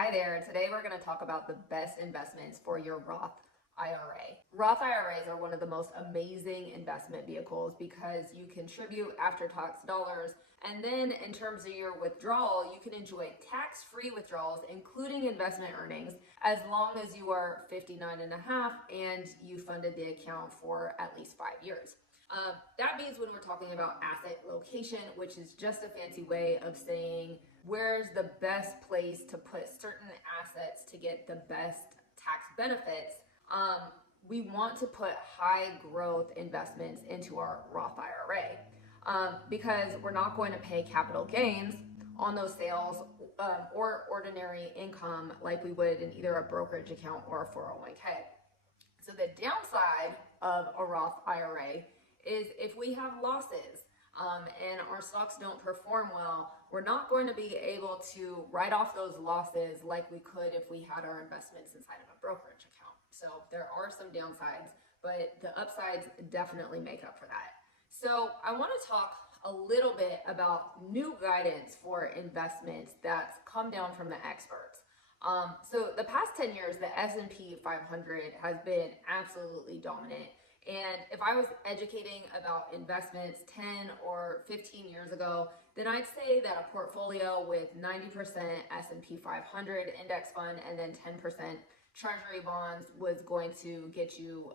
Hi there. Today we're going to talk about the best investments for your Roth IRA. Roth IRAs are one of the most amazing investment vehicles because you contribute after-tax dollars, and then in terms of your withdrawal, you can enjoy tax-free withdrawals, including investment earnings, as long as you are 59 and a half and you funded the account for at least 5 years. That means when we're talking about asset location, which is just a fancy way of saying where's the best place to put certain assets to get the best tax benefits, we want to put high growth investments into our Roth IRA because we're not going to pay capital gains on those sales or ordinary income like we would in either a brokerage account or a 401k. So the downside of a Roth IRA is if we have losses and our stocks don't perform well, we're not going to be able to write off those losses like we could if we had our investments inside of a brokerage account. So there are some downsides, but the upsides definitely make up for that. So I want to talk a little bit about new guidance for investments that's come down from the experts. So the past 10 years, the S&P 500 has been absolutely dominant. And if I was educating about investments 10 or 15 years ago, then I'd say that a portfolio with 90% S&P 500 index fund and then 10% treasury bonds was going to get you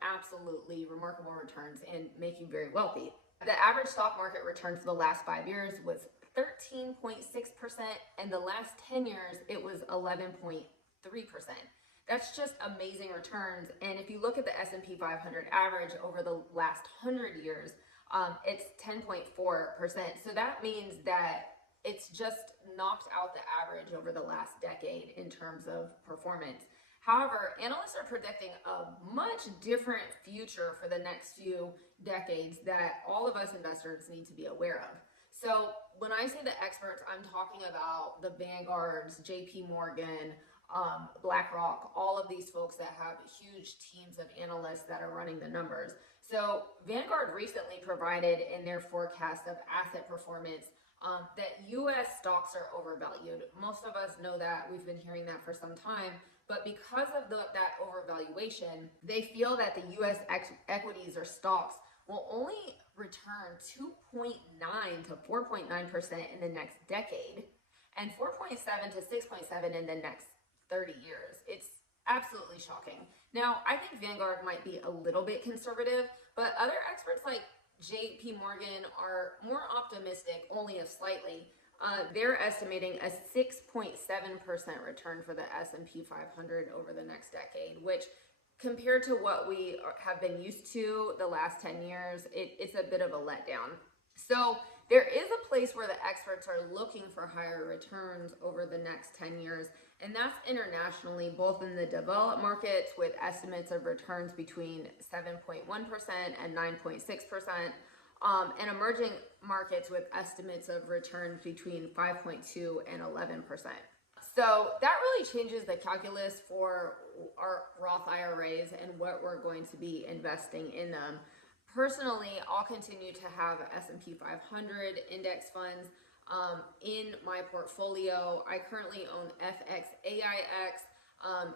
absolutely remarkable returns and make you very wealthy. The average stock market return for the last 5 years was 13.6%, and the last 10 years it was 11.3%. That's just amazing returns. And if you look at the S&P 500 average over the last 100 years, it's 10.4%. So that means that it's just knocked out the average over the last decade in terms of performance. However, analysts are predicting a much different future for the next few decades that all of us investors need to be aware of. So when I say the experts, I'm talking about the Vanguards, JP Morgan, BlackRock, all of these folks that have huge teams of analysts that are running the numbers. So Vanguard recently provided in their forecast of asset performance that U.S. stocks are overvalued. Most of us know that. We've been hearing that for some time. But because of that overvaluation, they feel that the U.S. equities or stocks will only return 2.9 to 4.9% in the next decade and 4.7 to 6.7 in the next 30 years. It's absolutely shocking. Now, I think Vanguard might be a little bit conservative, but other experts like JP Morgan are more optimistic, only if slightly. They're estimating a 6.7% return for the S&P 500 over the next decade, which compared to what we have been used to the last 10 years, it's a bit of a letdown. So there is a place where the experts are looking for higher returns over the next 10 years, and that's internationally, both in the developed markets with estimates of returns between 7.1% and 9.6%, and emerging markets with estimates of returns between 5.2 and 11%. So that really changes the calculus for our Roth IRAs and what we're going to be investing in them. Personally, I'll continue to have S&P 500 index funds in my portfolio. I currently own FXAIX.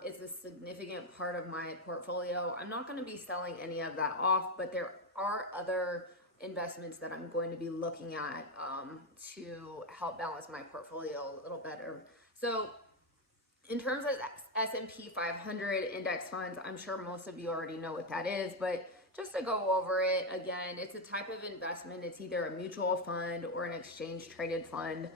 It's a significant part of my portfolio. I'm not going to be selling any of that off, but there are other investments that I'm going to be looking at to help balance my portfolio a little better. So in terms of S&P 500 index funds, I'm sure most of you already know what that is, but just to go over it again, it's a type of investment. It's either a mutual fund or an exchange traded fund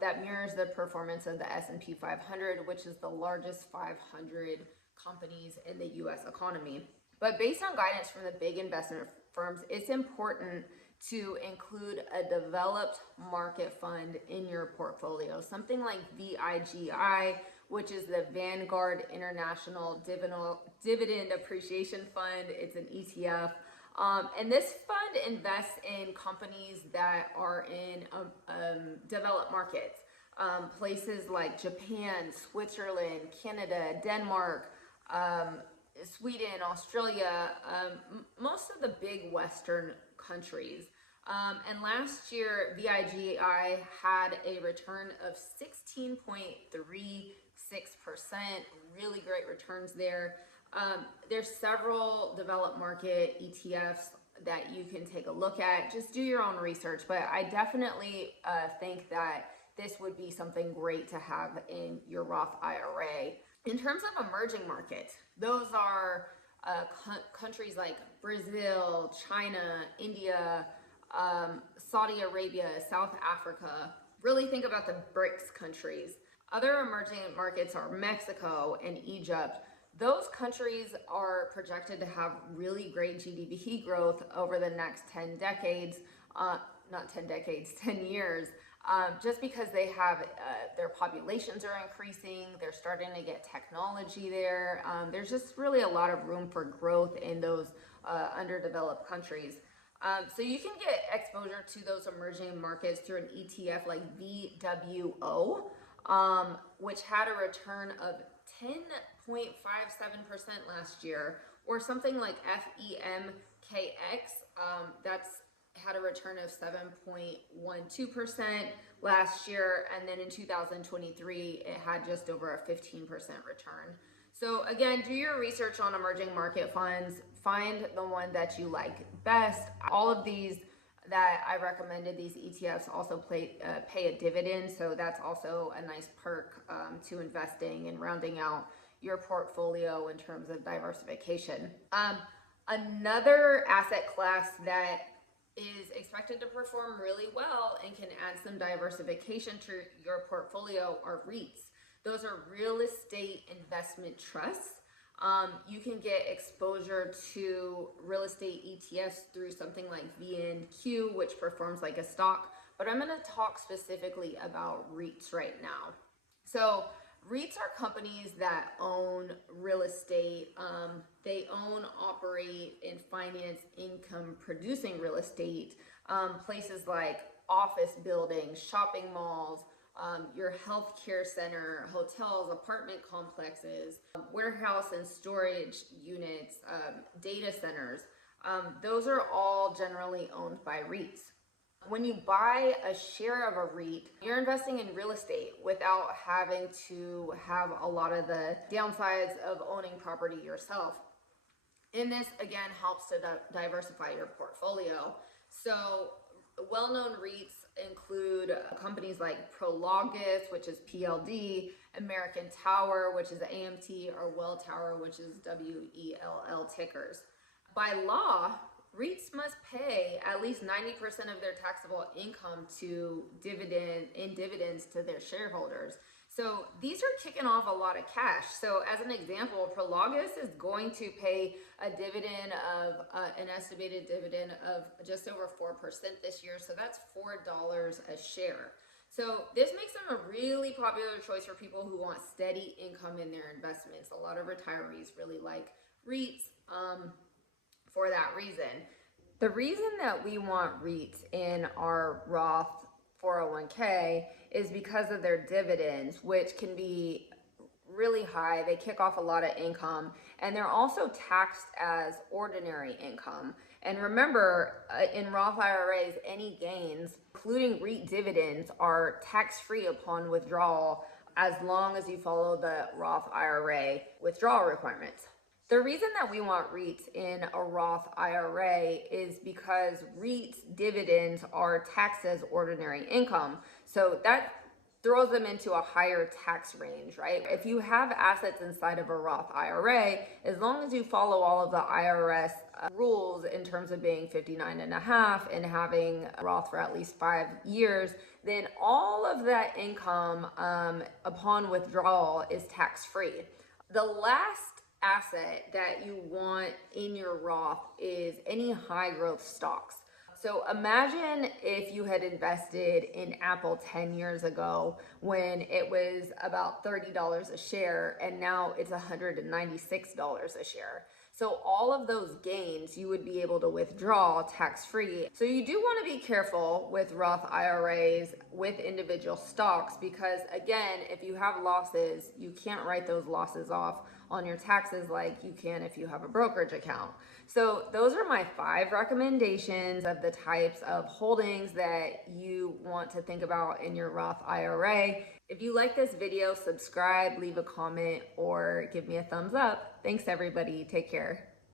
that mirrors the performance of the S&P 500, which is the largest 500 companies in the U.S. economy. But based on guidance from the big investment firms, it's important to include a developed market fund in your portfolio, something like VIGI, which is the Vanguard International Dividend Appreciation Fund. It's an ETF. And this fund invests in companies that are in developed markets, places like Japan, Switzerland, Canada, Denmark, Sweden, Australia, most of the big Western countries. And last year, VIGI had a return of 16.36%. Really great returns there. There's several developed market ETFs that you can take a look at. Just do your own research, but I definitely think that this would be something great to have in your Roth IRA. In terms of emerging markets, those are countries like Brazil, China, India, Saudi Arabia, South Africa. Really think about the BRICS countries. Other emerging markets are Mexico and Egypt. Those countries are projected to have really great GDP growth over the next 10 decades, not 10 decades, 10 years, just because they have, their populations are increasing, they're starting to get technology there. There's just really a lot of room for growth in those underdeveloped countries. So you can get exposure to those emerging markets through an ETF like VWO, which had a return of 10.57% last year, or something like FEMKX, that's had a return of 7.12% last year, and then in 2023 it had just over a 15% return. So again, do your research on emerging market funds, find the one that you like best. All of these that I recommended, these ETFs, also pay a dividend, so that's also a nice perk to investing and rounding out your portfolio in terms of diversification. Another asset class that is expected to perform really well and can add some diversification to your portfolio are REITs. Those are real estate investment trusts. You can get exposure to real estate ETFs through something like VNQ, which performs like a stock, but I'm going to talk specifically about REITs right now. So REITs are companies that own real estate. They own, operate, and finance income producing real estate. Places like office buildings, shopping malls, your healthcare center, hotels, apartment complexes, warehouse and storage units, data centers. Those are all generally owned by REITs. When you buy a share of a REIT, you're investing in real estate without having to have a lot of the downsides of owning property yourself. And this, again, helps to diversify your portfolio. So well-known REITs include companies like Prologis, which is PLD, American Tower, which is AMT, or Welltower, which is WELL tickers. By law, REITs must pay at least 90% of their taxable income to dividends to their shareholders. So these are kicking off a lot of cash. So as an example, Prologis is going to pay a dividend of an estimated dividend of just over 4% this year. So that's $4 a share. So this makes them a really popular choice for people who want steady income in their investments. A lot of retirees really like REITs for that reason. The reason that we want REITs in our Roth 401k is because of their dividends, which can be really high. They kick off a lot of income, and they're also taxed as ordinary income. And remember, in Roth IRAs, any gains, including REIT dividends, are tax-free upon withdrawal as long as you follow the Roth IRA withdrawal requirements. The reason that we want REITs in a Roth IRA is because REITs dividends are taxed as ordinary income. So that throws them into a higher tax range, right? If you have assets inside of a Roth IRA, as long as you follow all of the IRS rules in terms of being 59 and a half and having a Roth for at least 5 years, then all of that income upon withdrawal is tax-free. The last asset that you want in your Roth is any high growth stocks. So imagine if you had invested in Apple 10 years ago when it was about $30 a share, and now it's $196 a share. So all of those gains you would be able to withdraw tax-free. So you do want to be careful with Roth IRAs with individual stocks because, again, if you have losses, you can't write those losses off on your taxes like you can if you have a brokerage account. So those are my 5 recommendations of the types of holdings that you want to think about in your Roth IRA. If you like this video, subscribe, leave a comment, or give me a thumbs up. Thanks everybody. Take care.